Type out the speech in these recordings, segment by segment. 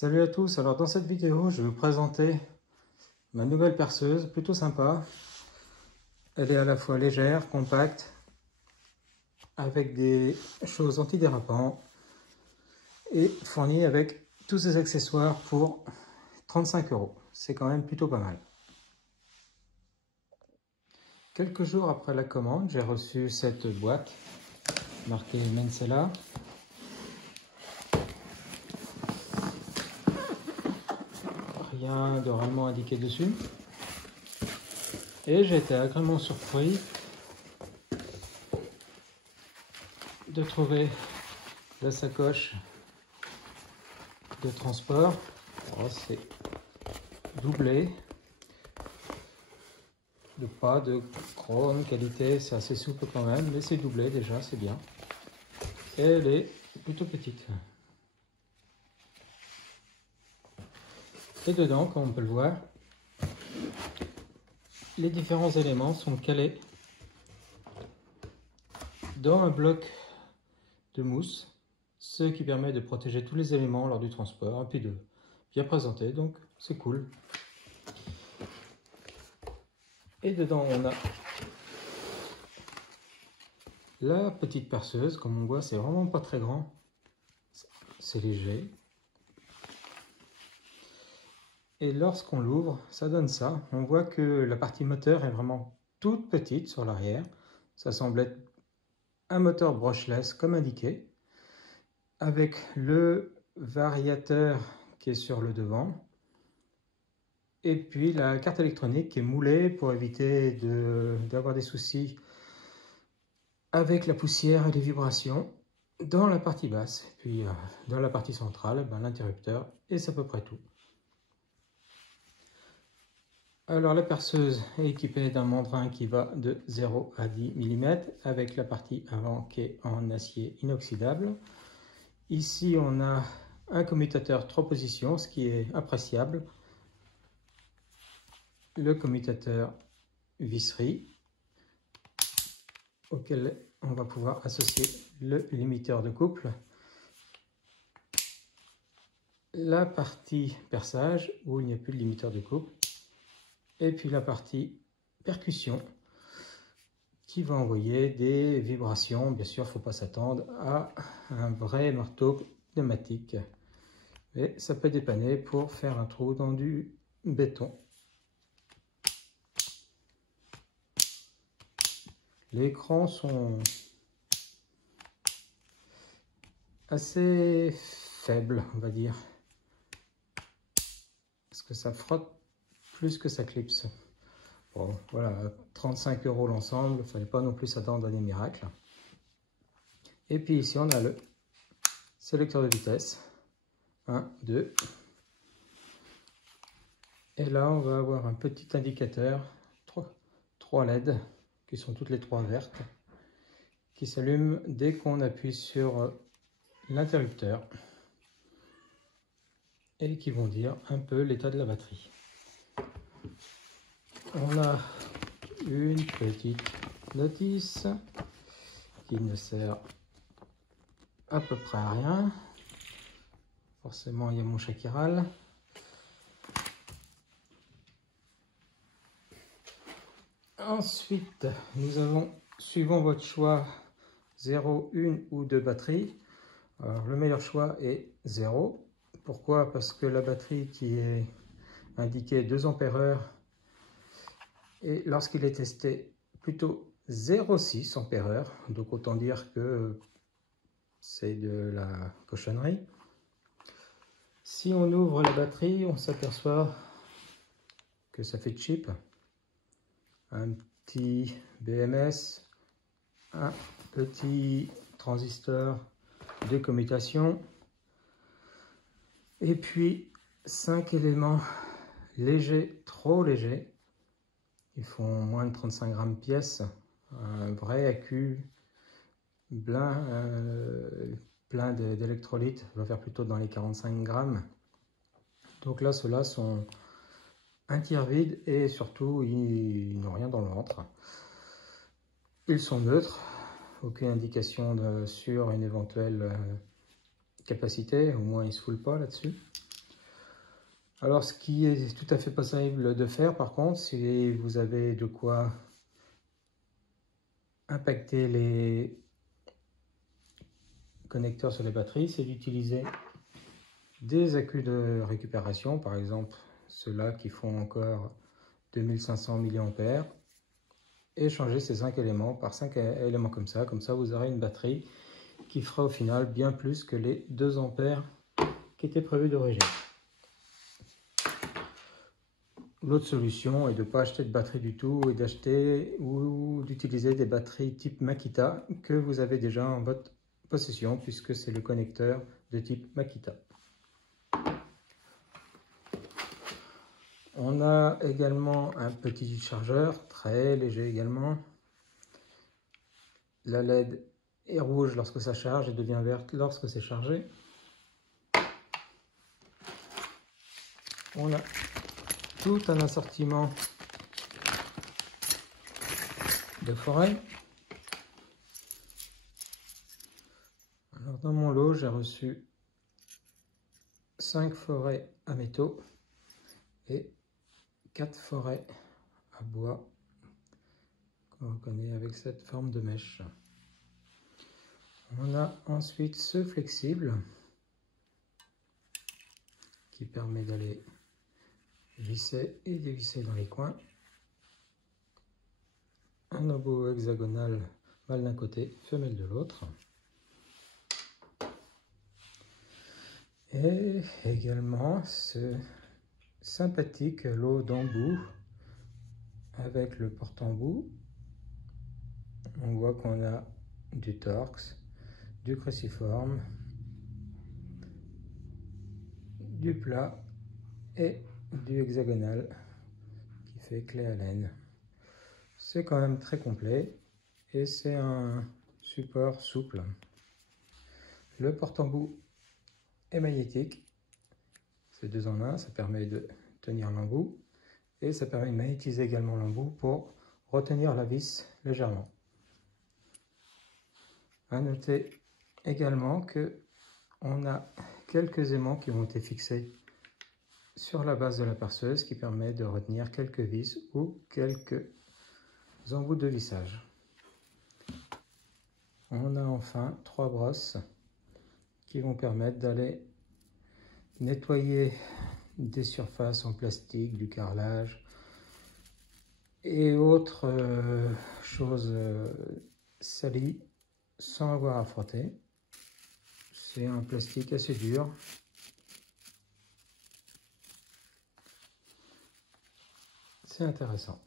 Salut à tous, alors dans cette vidéo je vais vous présenter ma nouvelle perceuse, plutôt sympa. Elle est à la fois légère, compacte, avec des choses antidérapantes et fournie avec tous ces accessoires pour 35 €. C'est quand même plutôt pas mal. Quelques jours après la commande, j'ai reçu cette boîte marquée Mencela. Rien de réellement indiqué dessus. Et j'ai été agréablement surpris de trouver la sacoche de transport. Oh, c'est doublé, pas de grande qualité, c'est assez souple quand même, mais c'est doublé déjà, c'est bien. Et elle est plutôt petite. Et dedans, comme on peut le voir, les différents éléments sont calés dans un bloc de mousse, ce qui permet de protéger tous les éléments lors du transport, et puis de bien présenter, donc c'est cool. Et dedans on a la petite perceuse, comme on voit c'est vraiment pas très grand, c'est léger. Et lorsqu'on l'ouvre, ça donne ça. On voit que la partie moteur est vraiment toute petite sur l'arrière. Ça semble être un moteur brushless comme indiqué, avec le variateur qui est sur le devant. Et puis la carte électronique qui est moulée pour éviter d'avoir des soucis avec la poussière et les vibrations dans la partie basse. Et puis dans la partie centrale, l'interrupteur, et c'est à peu près tout. Alors la perceuse est équipée d'un mandrin qui va de 0 à 10 mm avec la partie avant qui est en acier inoxydable. Ici on a un commutateur 3 positions, ce qui est appréciable. Le commutateur visserie auquel on va pouvoir associer le limiteur de couple. La partie perçage où il n'y a plus de limiteur de couple. Et puis la partie percussion qui va envoyer des vibrations. Bien sûr, il ne faut pas s'attendre à un vrai marteau pneumatique. Mais ça peut dépanner pour faire un trou dans du béton. Les écrans sont assez faibles, on va dire. Parce que ça frotte plus que ça clipse. Bon, voilà, 35 € l'ensemble, il ne fallait pas non plus s'attendre à des miracles. Et puis ici, on a le sélecteur de vitesse. 1, 2. Et là, on va avoir un petit indicateur, 3 LED, qui sont toutes les 3 vertes, qui s'allument dès qu'on appuie sur l'interrupteur et qui vont dire un peu l'état de la batterie. On a une petite notice qui ne sert à peu près à rien. Forcément, il y a mon chat qui râle. Ensuite, nous avons, suivant votre choix, 0, 1 ou 2 batteries. Alors, le meilleur choix est 0. Pourquoi? Parce que la batterie qui est indiquée 2 ampères-heure et lorsqu'il est testé plutôt 0,6 ampères-heure. Donc autant dire que c'est de la cochonnerie. Si on ouvre la batterie, on s'aperçoit que ça fait cheap. Un petit BMS, un petit transistor de commutation et puis 5 éléments légers, trop légers. Ils font moins de 35 grammes pièce. Un vrai accu plein d'électrolytes va faire plutôt dans les 45 grammes. Donc là, ceux-là sont un tiers vide et surtout, ils n'ont rien dans le ventre. Ils sont neutres, aucune indication sur une éventuelle capacité, au moins ils ne se foulent pas là-dessus. Alors, ce qui est tout à fait possible de faire, par contre, si vous avez de quoi impacter les connecteurs sur les batteries, c'est d'utiliser des accus de récupération, par exemple ceux-là qui font encore 2500 mAh, et changer ces 5 éléments par 5 éléments comme ça vous aurez une batterie qui fera au final bien plus que les 2 ampères qui étaient prévus d'origine. L'autre solution est de ne pas acheter de batterie du tout et d'acheter ou d'utiliser des batteries type Makita que vous avez déjà en votre possession, puisque c'est le connecteur de type Makita. On a également un petit chargeur, très léger également. La LED est rouge lorsque ça charge et devient verte lorsque c'est chargé. On a tout un assortiment de forêts. Alors dans mon lot, j'ai reçu 5 forêts à métaux et 4 forêts à bois qu'on reconnaît avec cette forme de mèche. On a ensuite ce flexible qui permet d'aller visser et dévisser dans les coins. Un embout hexagonal mâle d'un côté, femelle de l'autre. Et également ce sympathique lot d'embouts avec le porte-embout. On voit qu'on a du torx, du cruciforme, du plat et du hexagonal qui fait clé à laine. C'est quand même très complet et c'est un support souple. Le porte-embout est magnétique, c'est 2 en 1, ça permet de tenir l'embout et ça permet de magnétiser également l'embout pour retenir la vis légèrement. À noter également que on a quelques aimants qui ont été fixés sur la base de la perceuse qui permet de retenir quelques vis ou quelques embouts de vissage. On a enfin 3 brosses qui vont permettre d'aller nettoyer des surfaces en plastique, du carrelage et autres choses salies sans avoir à frotter. C'est un plastique assez dur. C'est intéressant.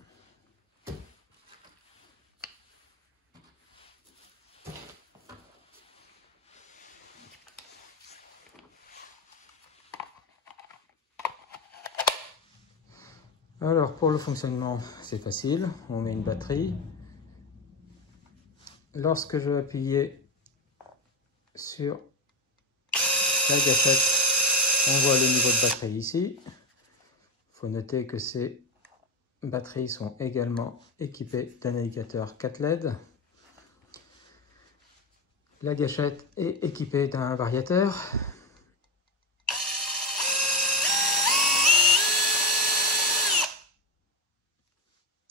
Alors pour le fonctionnement, c'est facile. On met une batterie. Lorsque je vais appuyer sur la gâchette, on voit le niveau de batterie ici. Il faut noter que ces batteries sont également équipées d'un indicateur 4 LED. La gâchette est équipée d'un variateur.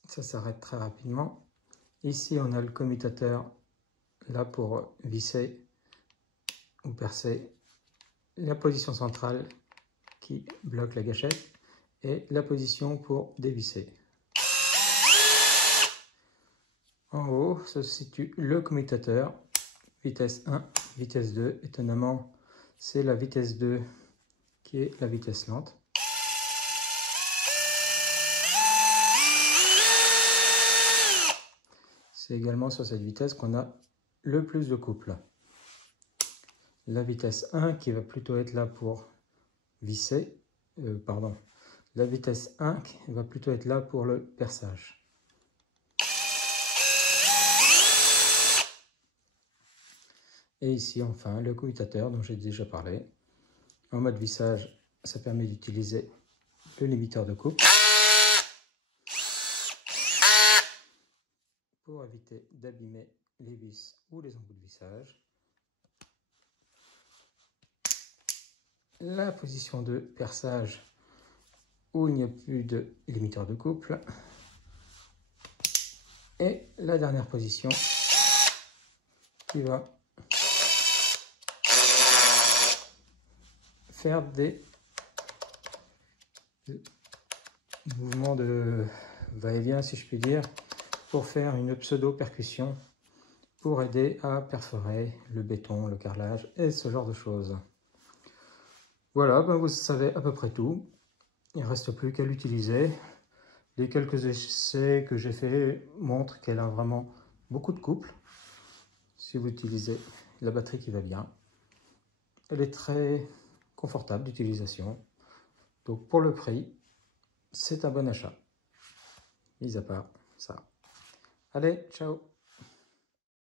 Ça s'arrête très rapidement. Ici, on a le commutateur là pour visser ou percer, la position centrale qui bloque la gâchette et la position pour dévisser. En haut se situe le commutateur, vitesse 1, vitesse 2. Étonnamment, c'est la vitesse 2 qui est la vitesse lente. C'est également sur cette vitesse qu'on a le plus de couple. La vitesse 1 qui va plutôt être là pour visser, la vitesse 1 qui va plutôt être là pour le perçage. Et ici enfin le commutateur dont j'ai déjà parlé. En mode vissage, ça permet d'utiliser le limiteur de couple pour éviter d'abîmer les vis ou les embouts de vissage. La position de perçage où il n'y a plus de limiteur de couple. Et la dernière position qui va faire des mouvements de va-et-vient, si je puis dire, pour faire une pseudo-percussion pour aider à perforer le béton, le carrelage et ce genre de choses. Voilà, ben vous savez à peu près tout. Il ne reste plus qu'à l'utiliser. Les quelques essais que j'ai fait montrent qu'elle a vraiment beaucoup de couple. Si vous utilisez la batterie qui va bien. Elle est très confortable d'utilisation. Donc pour le prix, c'est un bon achat. Mis à part ça. Allez, ciao!